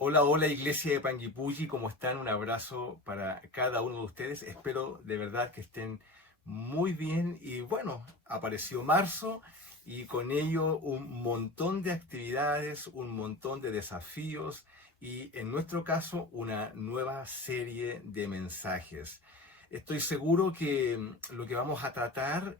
Hola, hola Iglesia de Panguipulli, ¿cómo están? Un abrazo para cada uno de ustedes. Espero de verdad que estén muy bien. Y bueno, apareció marzo y con ello un montón de actividades, un montón de desafíos y en nuestro caso una nueva serie de mensajes. Estoy seguro que lo que vamos a tratar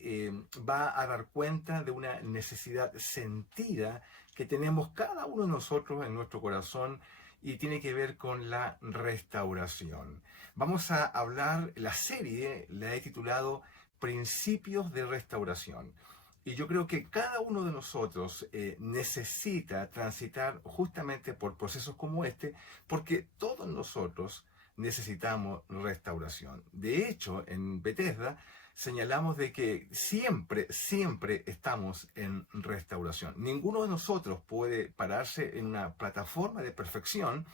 va a dar cuenta de una necesidad sentida que tenemos cada uno de nosotros en nuestro corazón y tiene que ver con la restauración. Vamos a hablar, la serie la he titulado Principios de Restauración. Y yo creo que cada uno de nosotros necesita transitar justamente por procesos como este, porque todos nosotros necesitamos restauración. De hecho, en Bethesda señalamos de que siempre estamos en restauración. Ninguno de nosotros puede pararse en una plataforma de perfección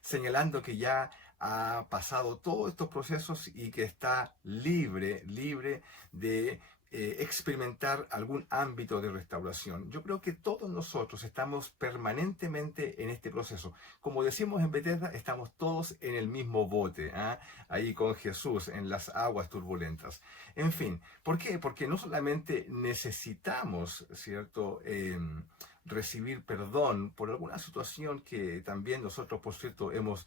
señalando que ya ha pasado todos estos procesos y que está libre de experimentar algún ámbito de restauración. Yo creo que todos nosotros estamos permanentemente en este proceso. Como decimos en Bethesda, estamos todos en el mismo bote, ¿ah? Ahí con Jesús en las aguas turbulentas. En fin, ¿por qué? Porque no solamente necesitamos, ¿cierto? Recibir perdón por alguna situación que también nosotros, por cierto, hemos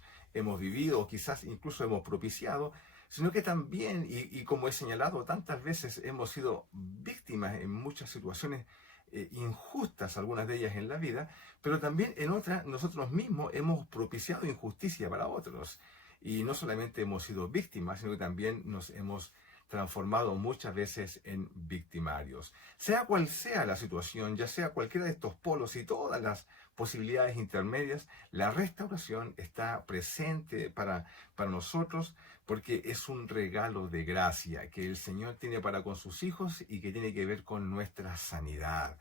vivido o quizás incluso hemos propiciado, sino que también, y como he señalado tantas veces, hemos sido víctimas en muchas situaciones injustas, algunas de ellas en la vida, pero también en otras nosotros mismos hemos propiciado injusticia para otros. Y no solamente hemos sido víctimas, sino que también nos hemos transformado muchas veces en victimarios. Sea cual sea la situación, ya sea cualquiera de estos polos y todas las posibilidades intermedias, la restauración está presente para nosotros porque es un regalo de gracia que el Señor tiene para con sus hijos y que tiene que ver con nuestra sanidad,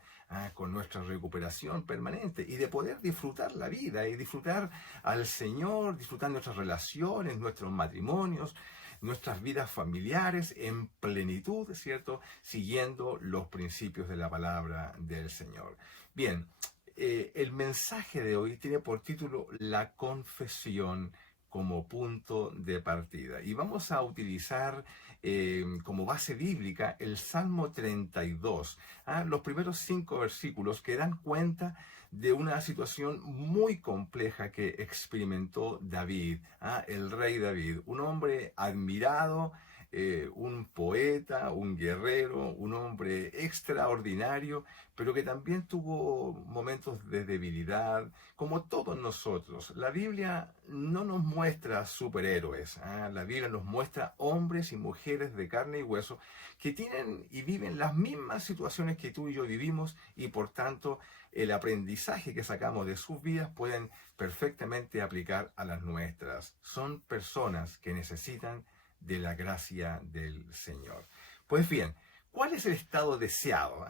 con nuestra recuperación permanente y de poder disfrutar la vida y disfrutar al Señor, disfrutar nuestras relaciones, nuestros matrimonios, nuestras vidas familiares en plenitud, ¿cierto? Siguiendo los principios de la palabra del Señor. Bien, el mensaje de hoy tiene por título La confesión como punto de partida. Y vamos a utilizar como base bíblica el Salmo 32, los primeros 5 versículos que dan cuenta de una situación muy compleja que experimentó David, el rey David, un hombre admirado, un poeta, un guerrero, un hombre extraordinario, pero que también tuvo momentos de debilidad, como todos nosotros. La Biblia no nos muestra superhéroes, la Biblia nos muestra hombres y mujeres de carne y hueso que tienen y viven las mismas situaciones que tú y yo vivimos y por tanto el aprendizaje que sacamos de sus vidas pueden perfectamente aplicar a las nuestras. Son personas que necesitan de la gracia del Señor. Pues bien, ¿cuál es el estado deseado?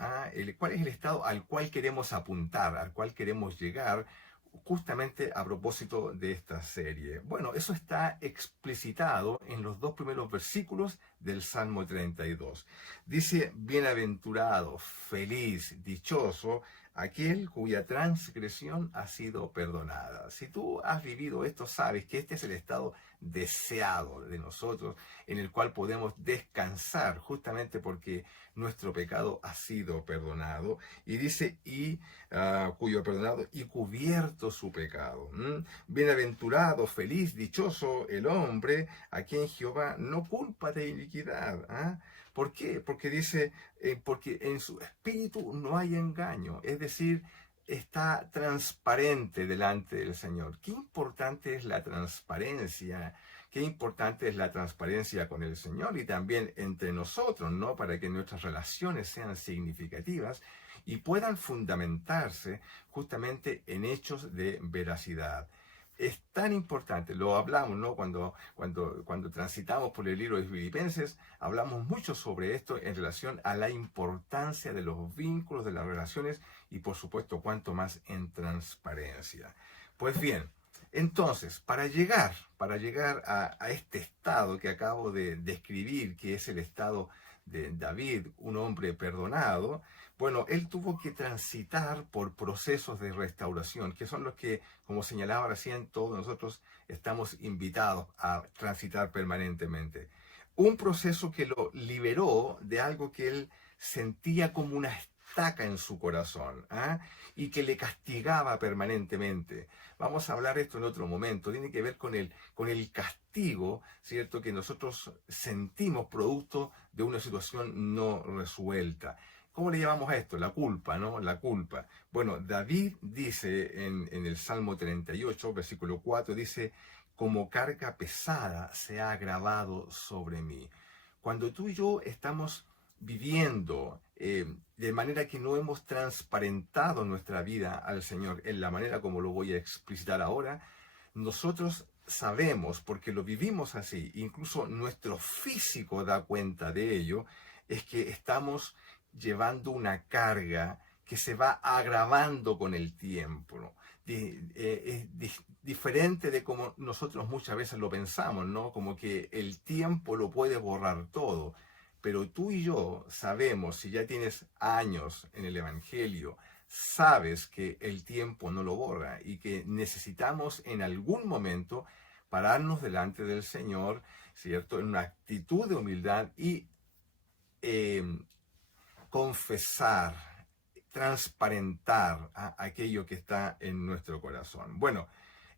¿Cuál es el estado al cual queremos apuntar, al cual queremos llegar justamente a propósito de esta serie? Bueno, eso está explicitado en los 2 primeros versículos del Salmo 32. Dice, bienaventurado, feliz, dichoso, aquel cuya transgresión ha sido perdonada. Si tú has vivido esto, sabes que este es el estado deseado de nosotros, en el cual podemos descansar justamente porque nuestro pecado ha sido perdonado. Y dice, cuyo perdonado y cubierto su pecado. Bienaventurado, feliz, dichoso el hombre a quien Jehová no culpa de iniquidad. ¿Por qué? Porque dice, porque en su espíritu no hay engaño, es decir, está transparente delante del Señor. Qué importante es la transparencia, qué importante es la transparencia con el Señor y también entre nosotros, ¿no? Para que nuestras relaciones sean significativas y puedan fundamentarse justamente en hechos de veracidad. Es tan importante, lo hablamos, ¿no? Cuando transitamos por el libro de Filipenses, hablamos mucho sobre esto en relación a la importancia de los vínculos, de las relaciones y por supuesto cuanto más en transparencia. Pues bien, entonces, para llegar a este estado que acabo de describir, que es el estado de David, un hombre perdonado, bueno, él tuvo que transitar por procesos de restauración, que son los que, como señalaba recién, todos nosotros estamos invitados a transitar permanentemente. Un proceso que lo liberó de algo que él sentía como una estaca en su corazón, ¿ah? Y que le castigaba permanentemente. Vamos a hablar de esto en otro momento. Tiene que ver con el castigo, ¿cierto?, que nosotros sentimos producto de una situación no resuelta. ¿Cómo le llamamos a esto? La culpa, ¿no? La culpa. Bueno, David dice en el Salmo 38, versículo 4, dice, como carga pesada se ha agravado sobre mí. Cuando tú y yo estamos viviendo de manera que no hemos transparentado nuestra vida al Señor en la manera como lo voy a explicitar ahora, nosotros sabemos, porque lo vivimos así, incluso nuestro físico da cuenta de ello, es que estamos llevando una carga que se va agravando con el tiempo, ¿no? Diferente de como nosotros muchas veces lo pensamos, ¿no? Como que el tiempo lo puede borrar todo. Pero tú y yo sabemos, si ya tienes años en el Evangelio, sabes que el tiempo no lo borra y que necesitamos en algún momento pararnos delante del Señor, ¿cierto? En una actitud de humildad y eh, confesar, transparentar aquello que está en nuestro corazón. Bueno,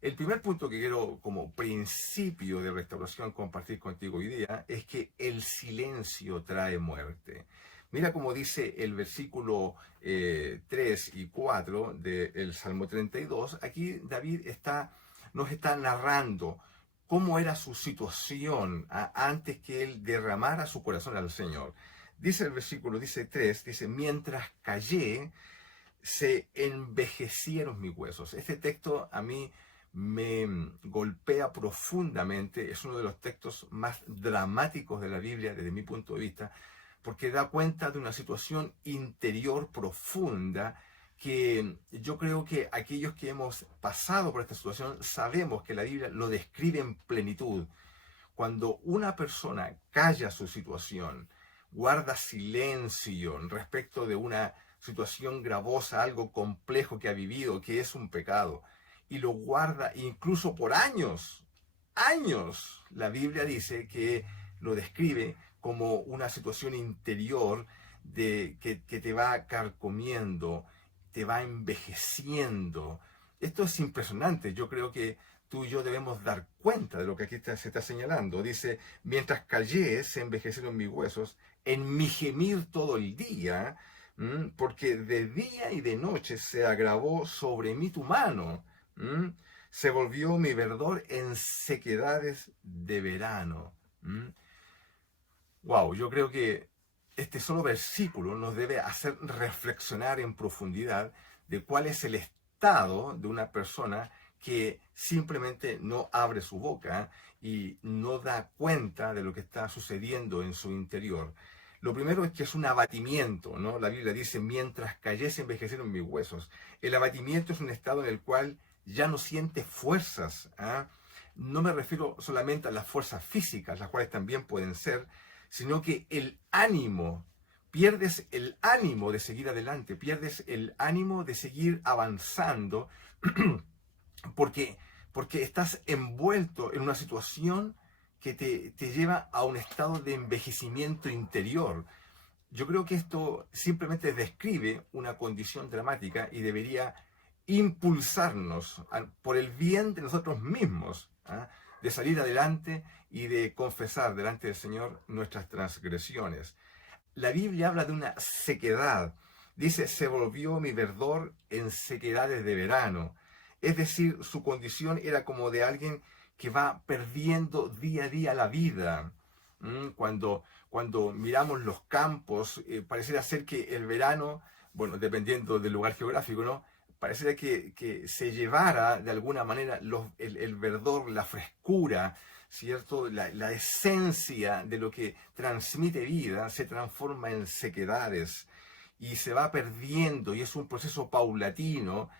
el primer punto que quiero como principio de restauración compartir contigo hoy día es que el silencio trae muerte. Mira cómo dice el versículo 3 y 4 del Salmo 32. Aquí David nos está narrando cómo era su situación antes que él derramara su corazón al Señor. Dice el versículo, dice 3, dice, mientras callé, se envejecieron mis huesos. Este texto a mí me golpea profundamente, es uno de los textos más dramáticos de la Biblia desde mi punto de vista, porque da cuenta de una situación interior profunda que yo creo que aquellos que hemos pasado por esta situación sabemos que la Biblia lo describe en plenitud. Cuando una persona calla su situación, guarda silencio respecto de una situación gravosa, algo complejo que ha vivido, que es un pecado, y lo guarda incluso por años, años. La Biblia dice que lo describe como una situación interior que te va carcomiendo, te va envejeciendo. Esto es impresionante. Yo creo que tú y yo debemos dar cuenta de lo que aquí se está señalando. Dice, mientras callé, se envejecieron mis huesos, en mi gemir todo el día, porque de día y de noche se agravó sobre mí tu mano. Se volvió mi verdor en sequedades de verano. Wow, yo creo que este solo versículo nos debe hacer reflexionar en profundidad de cuál es el estado de una persona que simplemente no abre su boca y no da cuenta de lo que está sucediendo en su interior. Lo primero es que es un abatimiento, ¿no? La Biblia dice, mientras callé se envejecieron mis huesos. El abatimiento es un estado en el cual ya no sientes fuerzas, ¿ah? No me refiero solamente a las fuerzas físicas, las cuales también pueden ser, sino que el ánimo, pierdes el ánimo de seguir adelante, pierdes el ánimo de seguir avanzando, porque, porque estás envuelto en una situación que te lleva a un estado de envejecimiento interior. Yo creo que esto simplemente describe una condición dramática y debería impulsarnos por el bien de nosotros mismos, ¿ah? De salir adelante y de confesar delante del Señor nuestras transgresiones. La Biblia habla de una sequedad. Dice, se volvió mi verdor en sequedades de verano. Es decir, su condición era como de alguien que va perdiendo día a día la vida. Cuando miramos los campos, pareciera ser que el verano, bueno, dependiendo del lugar geográfico, ¿no? Pareciera que se llevara de alguna manera el verdor, la frescura, ¿cierto? La esencia de lo que transmite vida se transforma en sequedades y se va perdiendo y es un proceso paulatino.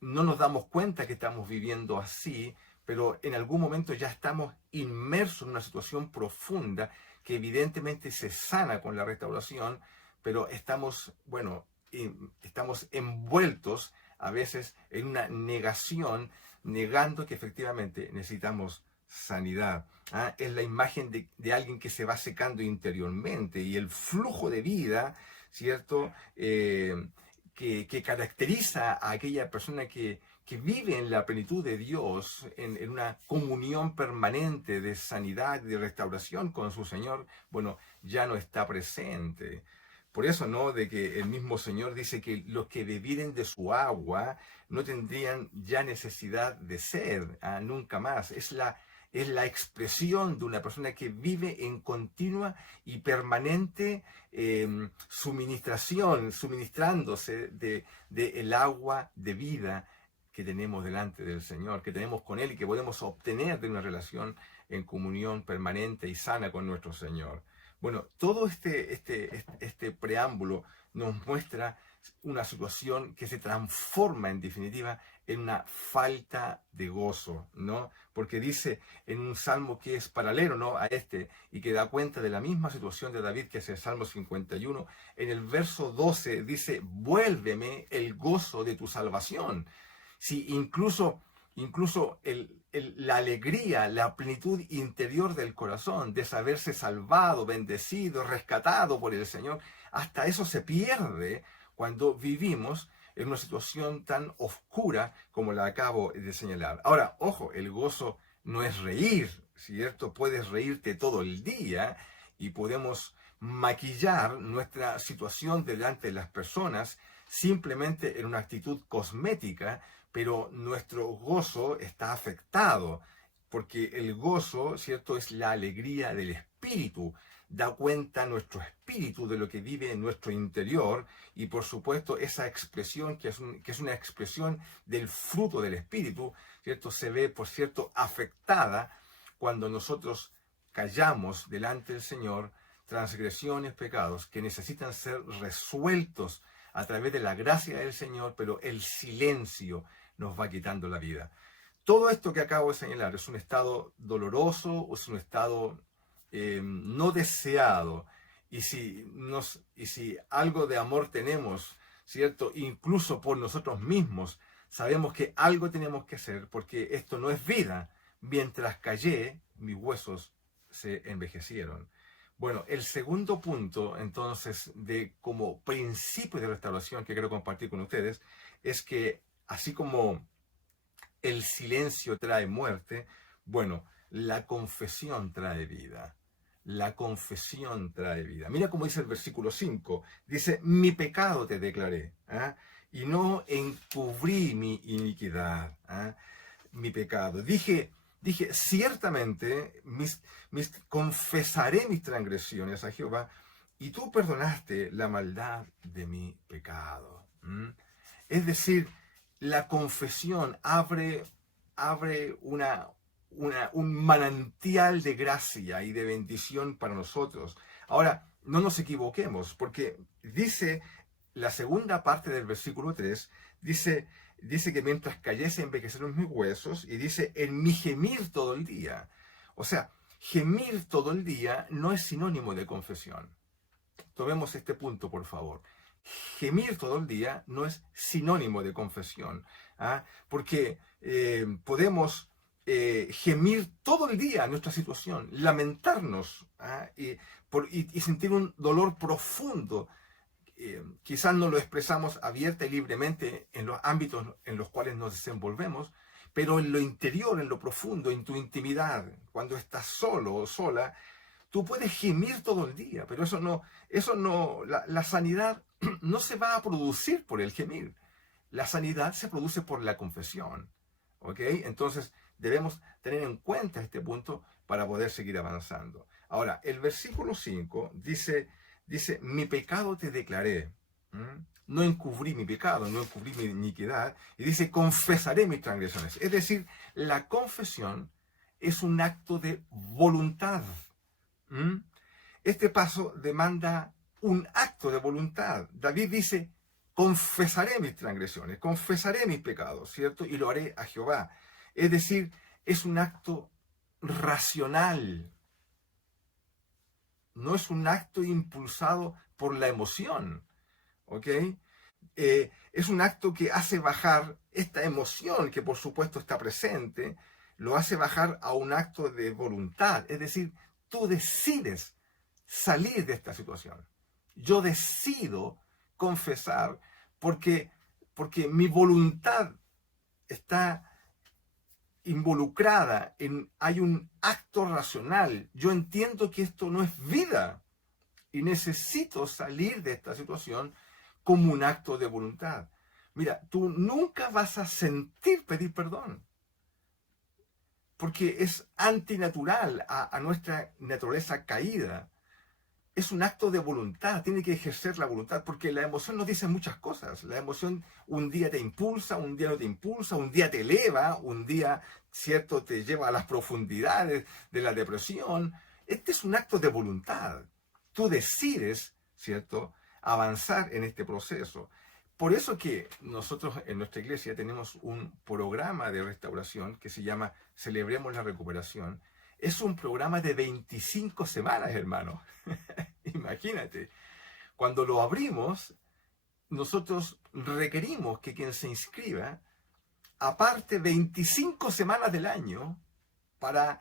No nos damos cuenta que estamos viviendo así, pero en algún momento ya estamos inmersos en una situación profunda que evidentemente se sana con la restauración, pero estamos, bueno, estamos envueltos a veces en una negación, negando que efectivamente necesitamos sanidad. Es la imagen de alguien que se va secando interiormente y el flujo de vida, ¿cierto? Que caracteriza a aquella persona que vive en la plenitud de Dios, en una comunión permanente de sanidad y de restauración con su Señor, bueno, ya no está presente. Por eso, ¿no? De que el mismo Señor dice que los que bebieren de su agua no tendrían ya necesidad de sed, nunca más. Es la expresión de una persona que vive en continua y permanente suministrándose de el agua de vida que tenemos delante del Señor, que tenemos con Él y que podemos obtener de una relación en comunión permanente y sana con nuestro Señor. Bueno, todo este preámbulo nos muestra una situación que se transforma en definitiva en una falta de gozo, ¿no? Porque dice en un salmo que es paralelo, ¿no?, a este y que da cuenta de la misma situación de David, que es el Salmo 51, en el verso 12 dice: vuélveme el gozo de tu salvación. Si incluso la alegría, la plenitud interior del corazón de saberse salvado, bendecido, rescatado por el Señor, hasta eso se pierde cuando vivimos en una situación tan oscura como la acabo de señalar. Ahora, ojo, el gozo no es reír, ¿cierto? Puedes reírte todo el día y podemos maquillar nuestra situación delante de las personas simplemente en una actitud cosmética, pero nuestro gozo está afectado, porque el gozo, ¿cierto?, es la alegría del espíritu. Da cuenta nuestro espíritu de lo que vive en nuestro interior y por supuesto esa expresión que es una expresión del fruto del espíritu, ¿cierto?, se ve, por cierto, afectada cuando nosotros callamos delante del Señor transgresiones, pecados que necesitan ser resueltos a través de la gracia del Señor, pero el silencio nos va quitando la vida. Todo esto que acabo de señalar es un estado doloroso, es un estado no deseado. Y si algo de amor tenemos, ¿cierto?, incluso por nosotros mismos, sabemos que algo tenemos que hacer, porque esto no es vida. Mientras callé, mis huesos se envejecieron. Bueno, el segundo punto, entonces, de como principio de restauración que quiero compartir con ustedes, es que así como el silencio trae muerte, bueno, la confesión trae vida. La confesión trae vida. Mira cómo dice el versículo 5. Dice: mi pecado te declaré, y no encubrí mi iniquidad, mi pecado. Dije, ciertamente confesaré mis transgresiones a Jehová, y tú perdonaste la maldad de mi pecado. Es decir, la confesión abre un manantial de gracia y de bendición para nosotros. Ahora, no nos equivoquemos, porque dice la segunda parte del versículo 3, dice que mientras callé envejecieron mis huesos, y dice: en mi gemir todo el día. O sea, gemir todo el día no es sinónimo de confesión. Tomemos este punto, por favor. Gemir todo el día no es sinónimo de confesión, porque podemos gemir todo el día nuestra situación, lamentarnos y sentir un dolor profundo. Quizás no lo expresamos abierta y libremente en los ámbitos en los cuales nos desenvolvemos, pero en lo interior, en lo profundo, en tu intimidad, cuando estás solo o sola, tú puedes gemir todo el día, pero la sanidad no se va a producir por el gemir. La sanidad se produce por la confesión. ¿Ok? Entonces debemos tener en cuenta este punto para poder seguir avanzando. Ahora, el versículo 5 dice: mi pecado te declaré. No encubrí mi pecado, no encubrí mi iniquidad. Y dice: confesaré mis transgresiones. Es decir, la confesión es un acto de voluntad. Este paso demanda un acto de voluntad. David dice: confesaré mis transgresiones, confesaré mis pecados, ¿cierto? Y lo haré a Jehová. Es decir, es un acto racional. no es un acto impulsado por la emoción, ¿ok? Es un acto que hace bajar esta emoción que por supuesto está presente, lo hace bajar a un acto de voluntad, es decir, tú decides salir de esta situación. Yo decido confesar porque, porque mi voluntad está involucrada hay un acto racional. Yo entiendo que esto no es vida y necesito salir de esta situación como un acto de voluntad. Mira, tú nunca vas a sentir pedir perdón, porque es antinatural a nuestra naturaleza caída. Es un acto de voluntad, tiene que ejercer la voluntad, porque la emoción nos dice muchas cosas. La emoción un día te impulsa, un día no te impulsa, un día te eleva, un día, cierto, te lleva a las profundidades de la depresión. Este es un acto de voluntad. Tú decides, cierto, avanzar en este proceso. Por eso que nosotros en nuestra iglesia tenemos un programa de restauración que se llama Celebremos la Recuperación. Es un programa de 25 semanas, hermano. Imagínate, cuando lo abrimos, nosotros requerimos que quien se inscriba aparte 25 semanas del año para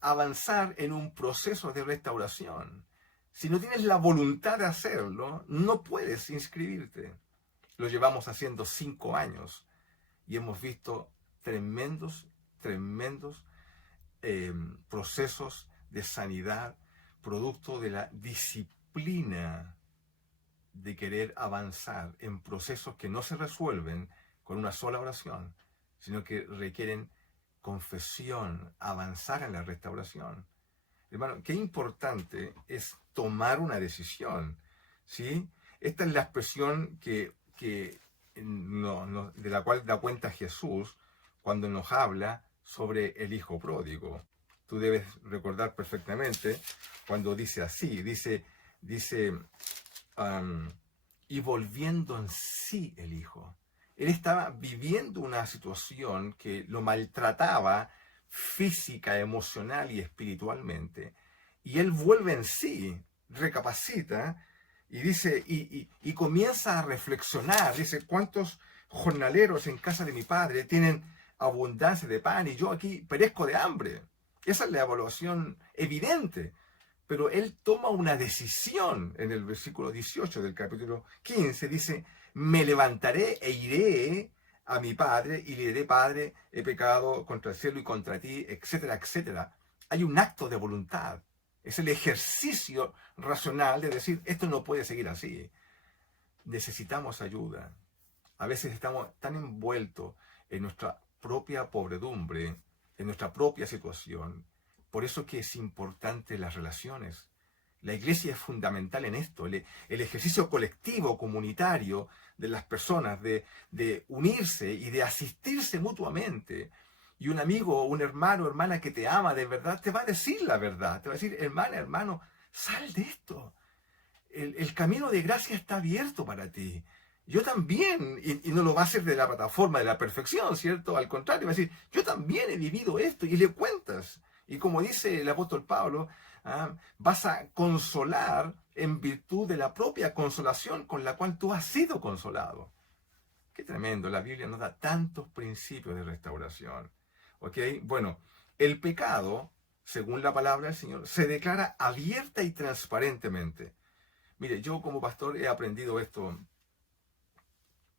avanzar en un proceso de restauración. Si no tienes la voluntad de hacerlo, no puedes inscribirte. Lo llevamos haciendo 5 años y hemos visto tremendos procesos de sanidad, producto de la disciplina de querer avanzar en procesos que no se resuelven con una sola oración, sino que requieren confesión, avanzar en la restauración. Hermano, qué importante es tomar una decisión, ¿sí? Esta es la expresión de la cual da cuenta Jesús cuando nos habla sobre el hijo pródigo. Tú debes recordar perfectamente cuando dice así, dice y volviendo en sí el hijo. Él estaba viviendo una situación que lo maltrataba física, emocional y espiritualmente. Y él vuelve en sí, recapacita y dice, y comienza a reflexionar. Dice, ¿cuántos jornaleros en casa de mi padre tienen abundancia de pan y yo aquí perezco de hambre? Esa es la evaluación evidente. Pero él toma una decisión en el versículo 18 del capítulo 15. Dice, me levantaré e iré a mi padre y le diré, Padre, he pecado contra el cielo y contra ti, etcétera, etcétera. Hay un acto de voluntad. Es el ejercicio racional de decir, esto no puede seguir así. Necesitamos ayuda. A veces estamos tan envueltos en nuestra propia pobredumbre, en nuestra propia situación. Por eso que es importante las relaciones. La iglesia es fundamental en esto, el ejercicio colectivo, comunitario de las personas, de unirse y de asistirse mutuamente. Y un amigo, un hermano, hermana que te ama de verdad, te va a decir la verdad. Te va a decir, hermana, hermano, sal de esto. El camino de gracia está abierto para ti. Yo también, y no lo va a hacer de la plataforma de la perfección, ¿cierto? Al contrario, va a decir, yo también he vivido esto, y le cuentas. Y como dice el apóstol Pablo, vas a consolar en virtud de la propia consolación con la cual tú has sido consolado. Qué tremendo, la Biblia nos da tantos principios de restauración. ¿Ok? Bueno, el pecado, según la palabra del Señor, se declara abierta y transparentemente. Mire, yo como pastor he aprendido esto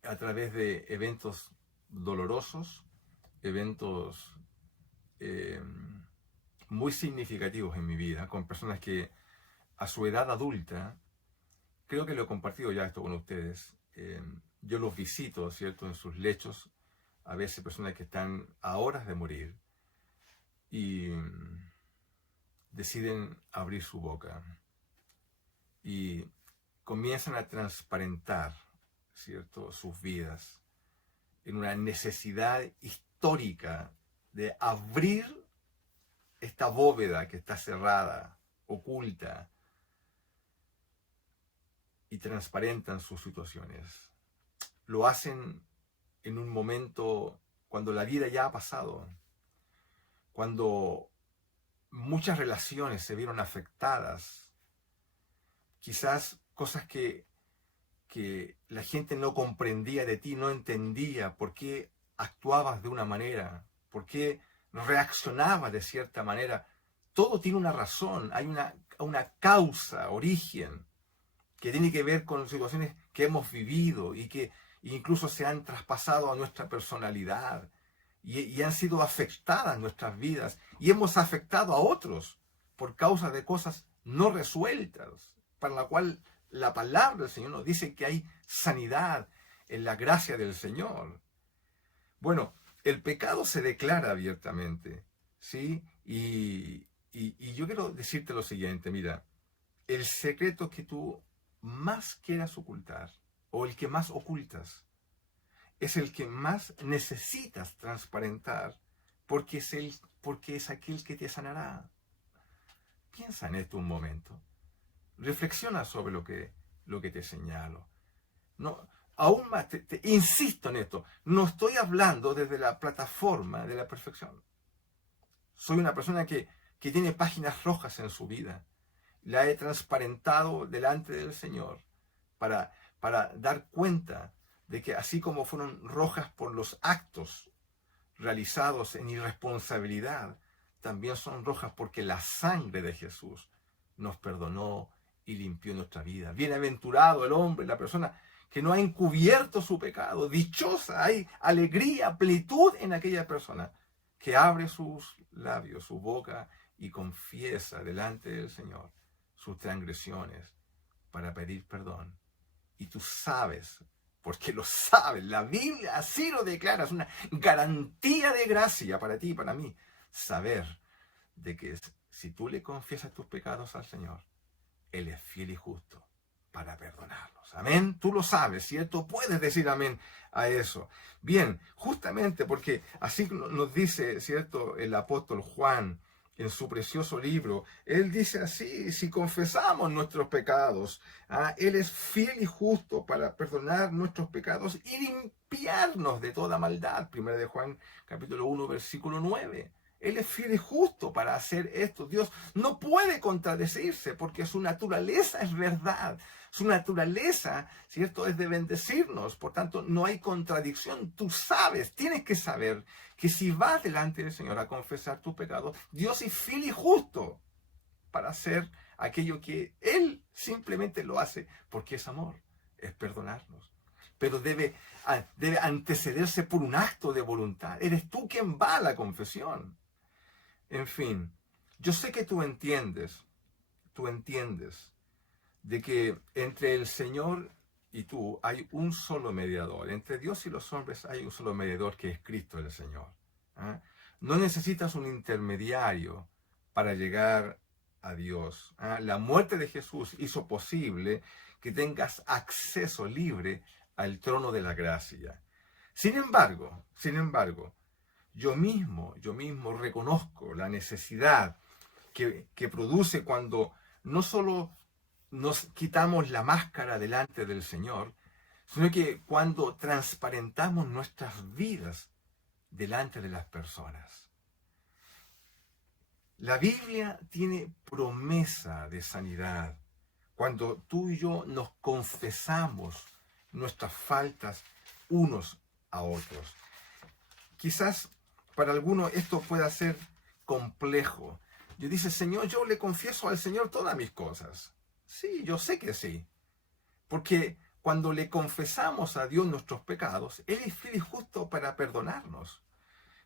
a través de eventos dolorosos, eventos muy significativos en mi vida, con personas que a su edad adulta, creo que lo he compartido ya esto con ustedes, yo los visito, ¿cierto?, en sus lechos, a veces personas que están a horas de morir y deciden abrir su boca y comienzan a transparentar, ¿cierto?, sus vidas en una necesidad histórica de abrir esta bóveda que está cerrada, oculta, y transparentan sus situaciones. Lo hacen en un momento cuando la vida ya ha pasado, cuando muchas relaciones se vieron afectadas quizás cosas que la gente no comprendía de ti, no entendía por qué actuabas de una manera, por qué reaccionabas de cierta manera. Todo tiene una razón, hay una causa, origen, que tiene que ver con situaciones que hemos vivido y que incluso se han traspasado a nuestra personalidad y han sido afectadas nuestras vidas y hemos afectado a otros por causa de cosas no resueltas, para la cual la palabra del Señor nos dice que hay sanidad en la gracia del Señor. Bueno, el pecado se declara abiertamente, ¿sí? Y yo quiero decirte lo siguiente, mira, el secreto que tú más quieras ocultar, o el que más ocultas, es el que más necesitas transparentar, porque es aquel que te sanará. Piensa en esto un momento. Reflexiona sobre lo que te señalo. No, aún más, te insisto en esto. No estoy hablando desde la plataforma de la perfección. Soy una persona que tiene páginas rojas en su vida. La he transparentado delante del Señor para dar cuenta de que así como fueron rojas por los actos realizados en irresponsabilidad, también son rojas porque la sangre de Jesús nos perdonó y limpió nuestra vida. Bienaventurado el hombre, la persona que no ha encubierto su pecado. Dichosa, hay alegría, plenitud en aquella persona que abre sus labios, su boca y confiesa delante del Señor sus transgresiones para pedir perdón. Y tú sabes, porque lo sabes, la Biblia así lo declara, es una garantía de gracia para ti y para mí, saber de que si tú le confiesas tus pecados al Señor, Él es fiel y justo para perdonarlos. Amén. Tú lo sabes, ¿cierto? Puedes decir amén a eso. Bien, justamente porque así nos dice, ¿cierto?, el apóstol Juan en su precioso libro. Él dice así: si confesamos nuestros pecados, Él es fiel y justo para perdonar nuestros pecados y limpiarnos de toda maldad. 1 de Juan capítulo 1, versículo 9. Él es fiel y justo para hacer esto. Dios no puede contradecirse porque su naturaleza es verdad. Su naturaleza, ¿cierto?, es de bendecirnos. Por tanto, no hay contradicción. Tú sabes, tienes que saber que si vas delante del Señor a confesar tus pecados, Dios es fiel y justo para hacer aquello que Él simplemente lo hace porque es amor, es perdonarnos. Pero debe antecederse por un acto de voluntad. Eres tú quien va a la confesión. En fin, yo sé que tú entiendes de que entre el Señor y tú hay un solo mediador. Entre Dios y los hombres hay un solo mediador, que es Cristo el Señor. No necesitas un intermediario para llegar a Dios. La muerte de Jesús hizo posible que tengas acceso libre al trono de la gracia. Sin embargo, yo mismo reconozco la necesidad que produce cuando no solo nos quitamos la máscara delante del Señor, sino que cuando transparentamos nuestras vidas delante de las personas. La Biblia tiene promesa de sanidad cuando tú y yo nos confesamos nuestras faltas unos a otros. Quizás para algunos esto pueda ser complejo. Yo dice: Señor, yo le confieso al Señor todas mis cosas. Sí, yo sé que sí. Porque cuando le confesamos a Dios nuestros pecados, Él es fiel y justo para perdonarnos.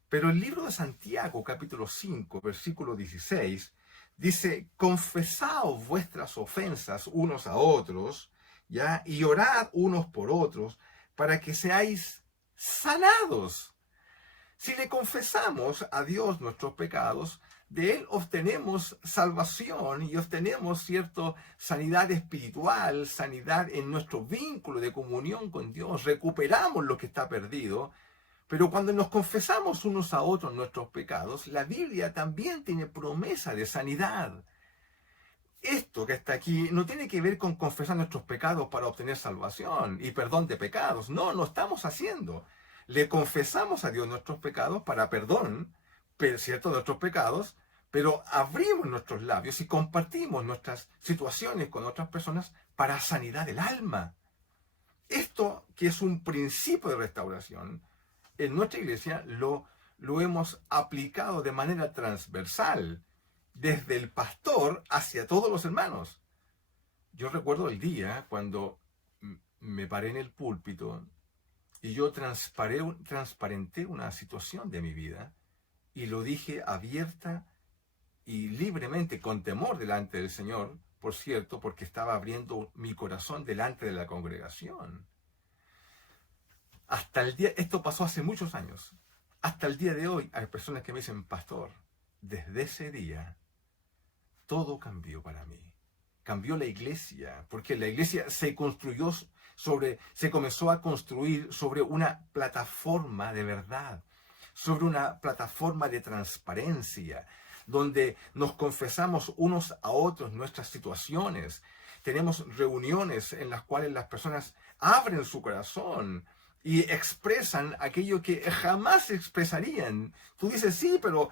Pero el libro de Santiago, capítulo 5, versículo 16, dice: confesaos vuestras ofensas unos a otros, ¿ya? Y orad unos por otros, para que seáis sanados. Si le confesamos a Dios nuestros pecados, de Él obtenemos salvación y obtenemos, ¿cierto?, sanidad espiritual, sanidad en nuestro vínculo de comunión con Dios. Recuperamos lo que está perdido. Pero cuando nos confesamos unos a otros nuestros pecados, la Biblia también tiene promesa de sanidad. Esto que está aquí no tiene que ver con confesar nuestros pecados para obtener salvación y perdón de pecados. No, no estamos haciendo. Le confesamos a Dios nuestros pecados para perdón, ¿cierto?, de nuestros pecados, pero abrimos nuestros labios y compartimos nuestras situaciones con otras personas para sanidad del alma. Esto, que es un principio de restauración, en nuestra iglesia lo hemos aplicado de manera transversal, desde el pastor hacia todos los hermanos. Yo recuerdo el día cuando me paré en el púlpito y yo transparenté una situación de mi vida y lo dije abierta y libremente, con temor delante del Señor, por cierto, porque estaba abriendo mi corazón delante de la congregación. Hasta el día, esto pasó hace muchos años. Hasta el día de hoy hay personas que me dicen, pastor, desde ese día todo cambió para mí. Cambió la iglesia, porque la iglesia se comenzó a construir sobre una plataforma de verdad, sobre una plataforma de transparencia, donde nos confesamos unos a otros nuestras situaciones. Tenemos reuniones en las cuales las personas abren su corazón y expresan aquello que jamás expresarían. Tú dices, sí, pero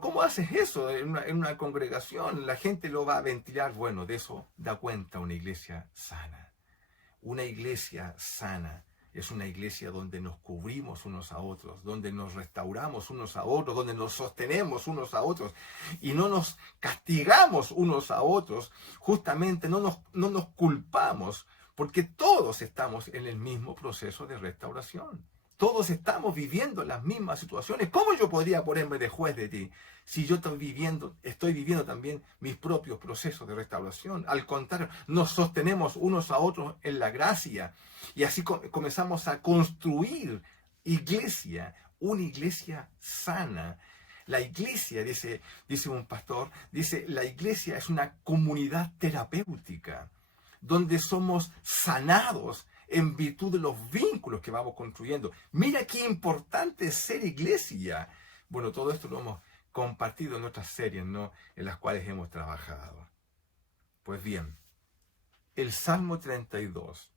¿cómo haces eso en una congregación? La gente lo va a ventilar. Bueno, de eso da cuenta una iglesia sana. Una iglesia sana es una iglesia donde nos cubrimos unos a otros, donde nos restauramos unos a otros, donde nos sostenemos unos a otros y no nos castigamos unos a otros, justamente no nos culpamos, porque todos estamos en el mismo proceso de restauración. Todos estamos viviendo las mismas situaciones. ¿Cómo yo podría ponerme de juez de ti si yo estoy viviendo también mis propios procesos de restauración? Al contrario, nos sostenemos unos a otros en la gracia y así comenzamos a construir iglesia, una iglesia sana. La iglesia, dice un pastor, la iglesia es una comunidad terapéutica donde somos sanados en virtud de los vínculos que vamos construyendo. Mira qué importante es ser iglesia. Bueno, todo esto lo hemos compartido en nuestras series, ¿no?, en las cuales hemos trabajado. Pues bien, el Salmo 32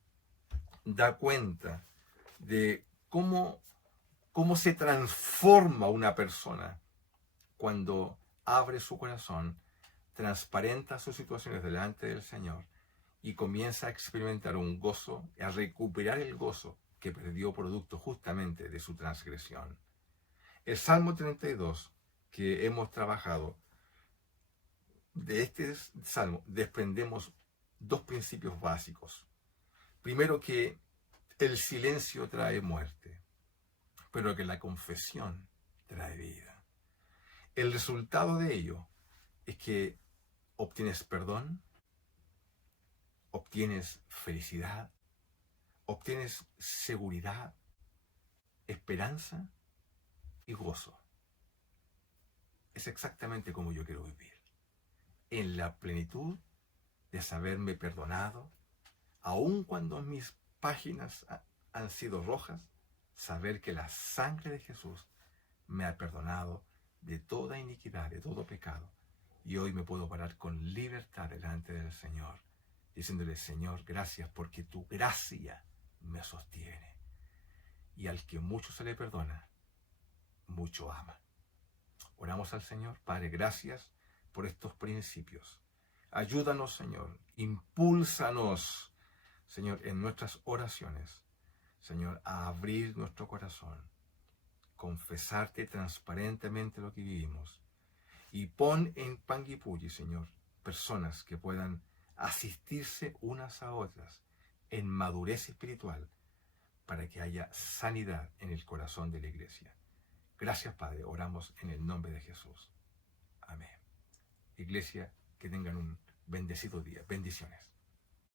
da cuenta de cómo se transforma una persona cuando abre su corazón, transparenta sus situaciones delante del Señor y comienza a experimentar un gozo, a recuperar el gozo que perdió producto justamente de su transgresión. El Salmo 32 que hemos trabajado, de este Salmo desprendemos dos principios básicos. Primero, que el silencio trae muerte, pero que la confesión trae vida. El resultado de ello es que obtienes perdón, obtienes felicidad, obtienes seguridad, esperanza y gozo. Es exactamente como yo quiero vivir. En la plenitud de saberme perdonado, aun cuando mis páginas han sido rojas, saber que la sangre de Jesús me ha perdonado de toda iniquidad, de todo pecado. Y hoy me puedo parar con libertad delante del Señor, diciéndole, Señor, gracias porque tu gracia me sostiene. Y al que mucho se le perdona, mucho ama. Oramos al Señor. Padre, gracias por estos principios. Ayúdanos, Señor. Impúlsanos, Señor, en nuestras oraciones, Señor, a abrir nuestro corazón, confesarte transparentemente lo que vivimos. Y pon en Panguipulli, Señor, personas que puedan asistirse unas a otras en madurez espiritual para que haya sanidad en el corazón de la iglesia. Gracias, Padre. Oramos en el nombre de Jesús. Amén. Iglesia, que tengan un bendecido día. Bendiciones.